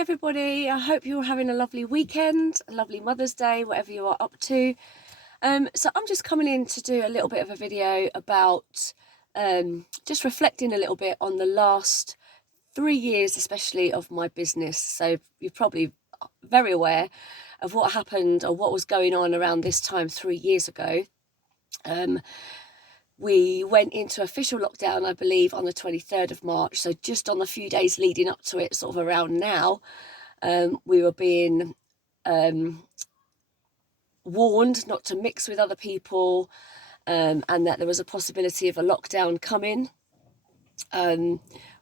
everybody, I hope you're having a lovely weekend, a lovely Mother's Day, whatever you are up to. So I'm just coming in to do a little bit of a video about just reflecting a little bit on the last 3 years, especially of my business. So you're probably very aware of what happened or what was going on around this time 3 years ago. We went into official lockdown, I believe, on the 23rd of March. So just on the few days leading up to it, sort of around now, we were being warned not to mix with other people, and that there was a possibility of a lockdown coming,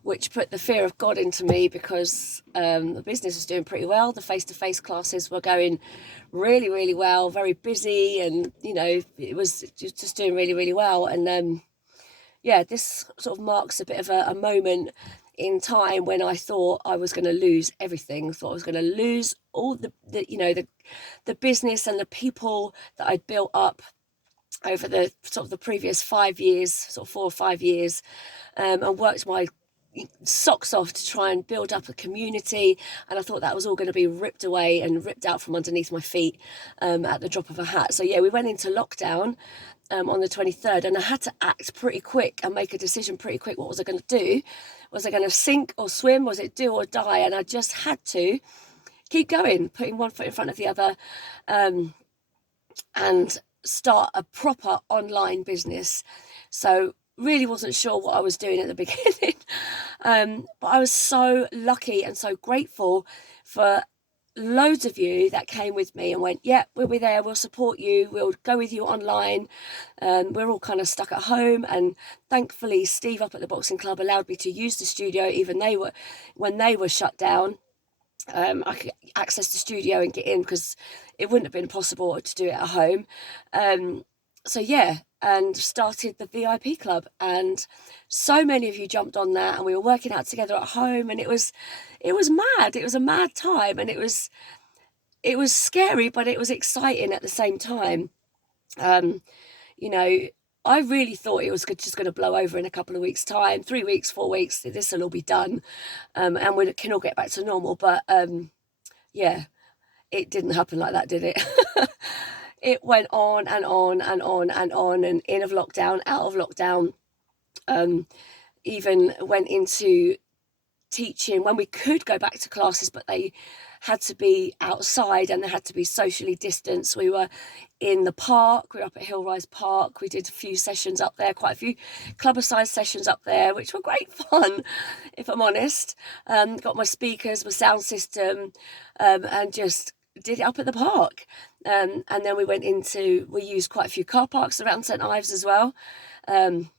which put the fear of God into me because the business was doing pretty well. The face-to-face classes were going really, really well, very busy, and it was just doing really, really well. And yeah, this sort of marks a bit of a moment in time when I thought I was going to lose everything. I thought I was going to lose all the business and the people that I'd built up over the sort of the previous 5 years, sort of 4 or 5 years, and worked my socks off to try and build up a community. And I thought that was all going to be ripped away and ripped out from underneath my feet at the drop of a hat. So yeah, we went into lockdown on the 23rd, and I had to act pretty quick and make a decision pretty quick. What was I going to do? Was I going to sink or swim? Was it do or die? And I just had to keep going, putting one foot in front of the other, and start a proper online business. So really wasn't sure what I was doing at the beginning, but I was so lucky and so grateful for loads of you that came with me and went, yeah, we'll be there, we'll support you, we'll go with you online. We're all kind of stuck at home, and thankfully Steve up at the boxing club allowed me to use the studio even when they were shut down. I could access the studio and get in because it wouldn't have been possible to do it at home. So yeah, and started the VIP club, and so many of you jumped on that, and we were working out together at home, and it was mad. It was a mad time, and it was scary, but it was exciting at the same time. I really thought it was just going to blow over in a couple of weeks' time, 3 weeks, 4 weeks, this will all be done, and we can all get back to normal. But yeah, it didn't happen like that, did it? It went on and on and on and on, and in of lockdown, out of lockdown, even went into teaching when we could go back to classes, but they had to be outside and they had to be socially distanced. We were in the park, we were up at Hillrise Park, we did a few sessions up there, quite a few clubber-sized sessions up there, which were great fun, if I'm honest. Got my speakers, my sound system, and just did it up at the park. And then we used quite a few car parks around St Ives as well. And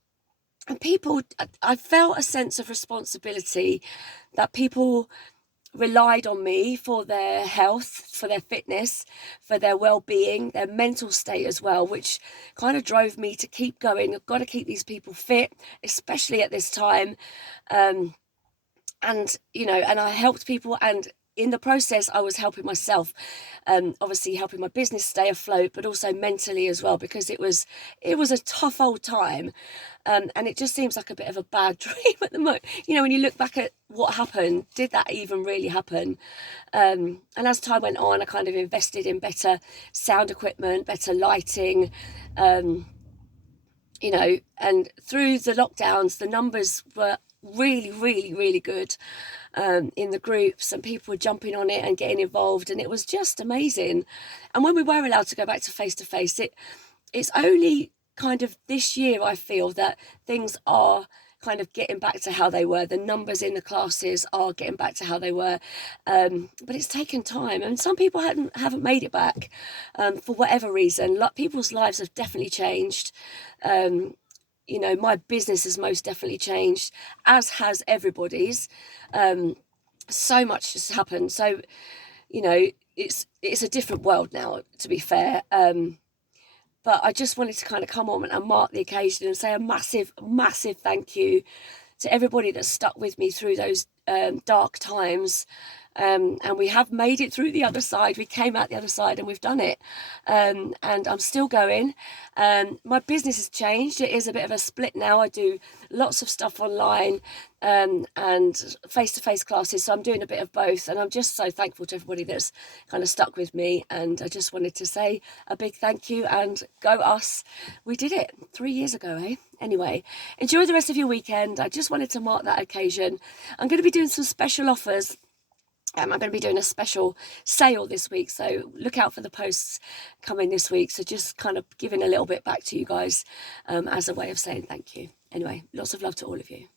people, I felt a sense of responsibility that people relied on me for their health, for their fitness, for their well-being, their mental state as well, which kind of drove me to keep going. I've got to keep these people fit, especially at this time. And I helped people, and in the process, I was helping myself, obviously helping my business stay afloat, but also mentally as well, because it was a tough old time. And it just seems like a bit of a bad dream at the moment. When you look back at what happened, did that even really happen? And as time went on, I kind of invested in better sound equipment, better lighting, and through the lockdowns, the numbers were really, really, really good in the groups, and people were jumping on it and getting involved, and it was just amazing. And when we were allowed to go back to face-to-face, it's only kind of this year I feel that things are kind of getting back to how they were. The numbers in the classes are getting back to how they were, but it's taken time, and some people haven't made it back for whatever reason. People's lives have definitely changed. My business has most definitely changed, as has everybody's. So much has happened. So, it's a different world now, to be fair. But I just wanted to kind of come on and mark the occasion and say a massive, massive thank you to everybody that stuck with me through those dark times. And we have made it through the other side. We came out the other side and we've done it. And I'm still going. My business has changed. It is a bit of a split now. I do lots of stuff online and face-to-face classes. So I'm doing a bit of both. And I'm just so thankful to everybody that's kind of stuck with me. And I just wanted to say a big thank you and go us. We did it 3 years ago, eh? Anyway, enjoy the rest of your weekend. I just wanted to mark that occasion. I'm going to be doing some special offers. I'm going to be doing a special sale this week, so look out for the posts coming this week. So just kind of giving a little bit back to you guys as a way of saying thank you. Anyway, lots of love to all of you.